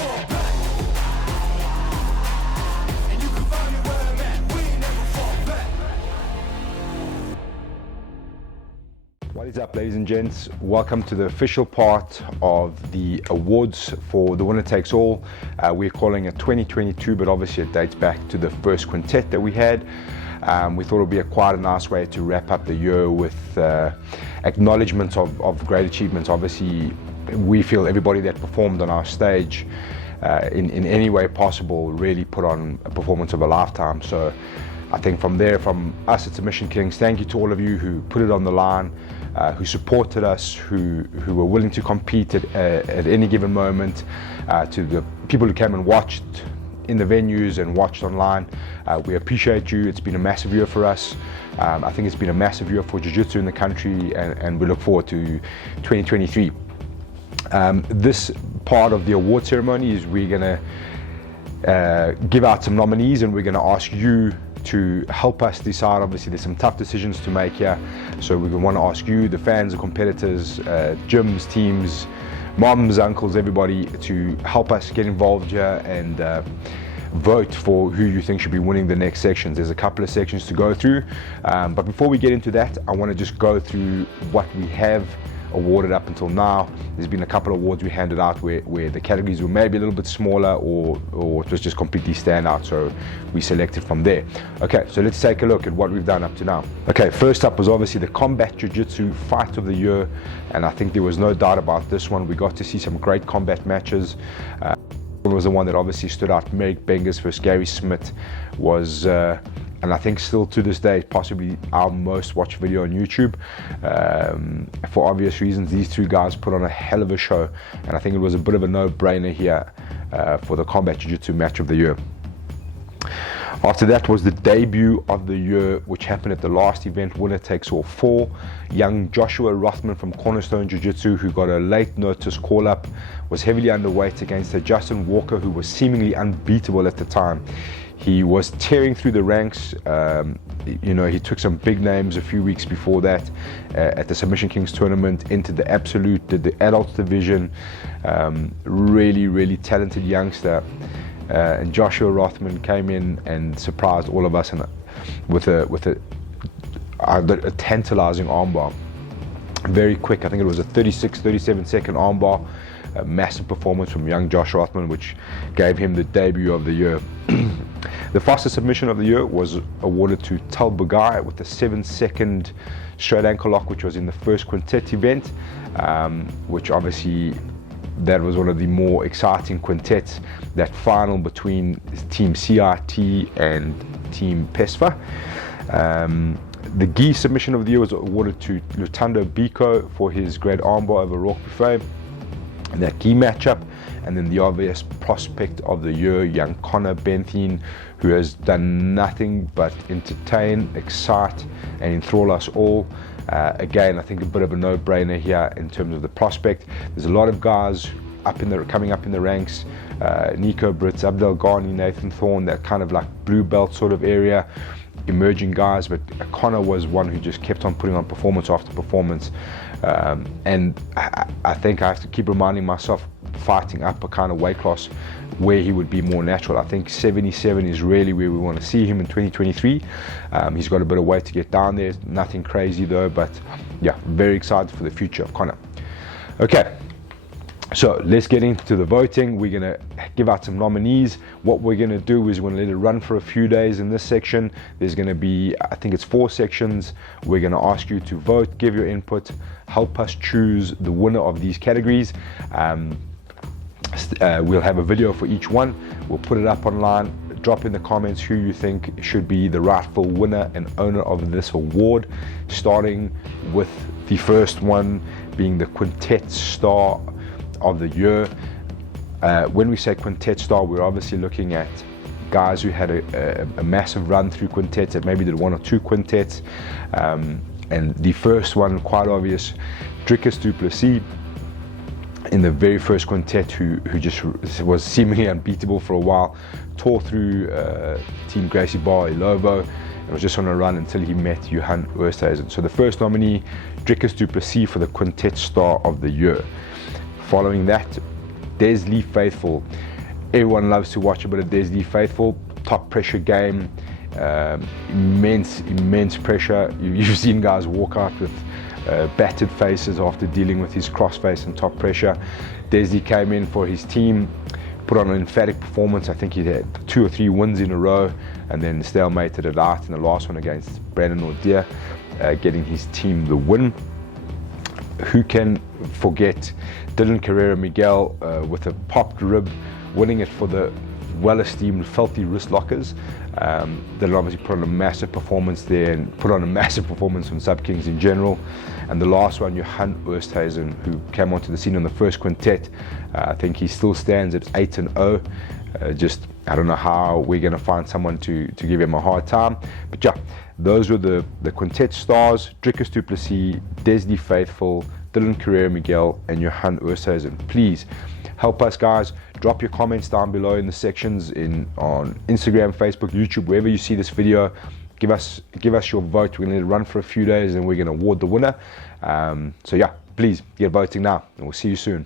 fall back. And you can find me where I'm at. We ain't never fall back. What is up, ladies and gents? Welcome to the official part of the awards for the Winner Takes All. We're calling it 2022, but obviously it dates back to the first quintet that we had. We thought it would be quite a nice way to wrap up the year with acknowledgements of great achievements. Obviously, we feel everybody that performed on our stage in any way possible really put on a performance of a lifetime. So I think from there, from us at Submission Kings, thank you to all of you who put it on the line, who supported us, who were willing to compete at any given moment, to the people who came and watched in the venues and watched online. We appreciate you. It's been a massive year for us. I think it's been a massive year for Jiu-Jitsu in the country, and we look forward to 2023. This part of the award ceremony is we're going to give out some nominees, and we're going to ask you to help us decide. Obviously there's some tough decisions to make here, so we want to ask you, the fans, the competitors, gyms, teams, moms, uncles, everybody, to help us get involved here and vote for who you think should be winning the next sections. There's a couple of sections to go through, but before we get into that, I want to just go through what we have awarded up until now. There's been a couple of awards we handed out where the categories were maybe a little bit smaller, or it was just completely standout, so we selected from there. Okay, so let's take a look at what we've done up to now. Okay, first up was obviously the Combat Jiu-Jitsu Fight of the Year, and I think there was no doubt about this one. We got to see some great combat matches. One was the one that obviously stood out. Merrick Bengers versus Gary Smith was and I think still to this day, possibly our most watched video on YouTube. For obvious reasons, these two guys put on a hell of a show, and I think it was a bit of a no-brainer here for the Combat Jiu-Jitsu Match of the Year. After that was the debut of the year, which happened at the last event, Winner Takes All 4. Young Joshua Rothman from Cornerstone Jiu-Jitsu, who got a late notice call-up, was heavily underweight against a Justin Walker, who was seemingly unbeatable at the time. He was tearing through the ranks. You know, he took some big names a few weeks before that at the Submission Kings tournament, entered the Absolute, did the adult division. Really talented youngster. And Joshua Rothman came in and surprised all of us with a tantalizing armbar. Very quick. I think it was a 37 second armbar. A massive performance from young Josh Rothman, which gave him the debut of the year. The fastest submission of the year was awarded to Tal Bugai with a 7-second straight ankle lock, which was in the first quintet event, which obviously that was one of the more exciting quintets, that final between Team CRT and Team PESFA. The gi submission of the year was awarded to Lutando Biko for his great armbar over Rourke Buffet in that gi matchup. And then the obvious prospect of the year, young Connor Benthien, who has done nothing but entertain, excite and enthrall us all. Again, I think a bit of a no-brainer here in terms of the prospect. There's a lot of guys coming up in the ranks. Nico Brits, Abdel Ghani, Nathan Thorne, that kind of like blue belt sort of area, emerging guys, but Connor was one who just kept on putting on performance after performance. And I think I have to keep reminding myself, fighting up a kind of weight class where he would be more natural. I think 77 is really where we want to see him in 2023. He's got a bit of weight to get down there, nothing crazy though, but yeah, very excited for the future of Connor. Okay, so let's get into the voting. We're going to give out some nominees. What we're going to do is we're going to let it run for a few days in this section. There's going to be, I think it's 4 sections. We're going to ask you to vote, give your input, help us choose the winner of these categories. We'll have a video for each one. We'll put it up online. Drop in the comments who you think should be the rightful winner and owner of this award, starting with the first one being the Quintet Star of the Year. When we say Quintet Star, we're obviously looking at guys who had a massive run through quintets, that maybe did 1 or 2 quintets. And the first one, quite obvious, Dricus du Plessis in the very first quintet, who just was seemingly unbeatable for a while, tore through Team Gracie Bar Ilovo, and was just on a run until he met Johan Oosthuizen. So the first nominee, Dricus du Plessis for the Quintet Star of the Year. Following that, Des Lee Faithful. everyone loves to watch a bit of Desdi Faithful. Top pressure game, immense pressure. You've seen guys walk out with battered faces after dealing with his crossface and top pressure. Desdi came in for his team, put on an emphatic performance. I think he had 2 or 3 wins in a row, and then stalemated it out in the last one against Brandon Ordeer, getting his team the win. Who can forget Dylan Carrera Miguel with a popped rib, winning it for the well-esteemed Filthy Wrist Lockers. Dylan obviously put on a massive performance there, and put on a massive performance from Sub Kings in general. And the last one, Johan Oosthuizen, who came onto the scene on the first Quintet. I think he still stands at 8-0. Just, I don't know how we're going to find someone to give him a hard time. But yeah, those were the Quintet stars: Drickus du Plessis, Desdi Faithful, Dylan Carrera Miguel, and Johan Oosthuizen. Please help us, guys. Drop your comments down below in the sections on Instagram, Facebook, YouTube, wherever you see this video. Give us your vote. We're going to let it run for a few days, and we're going to award the winner. So yeah, please get voting now, and we'll see you soon.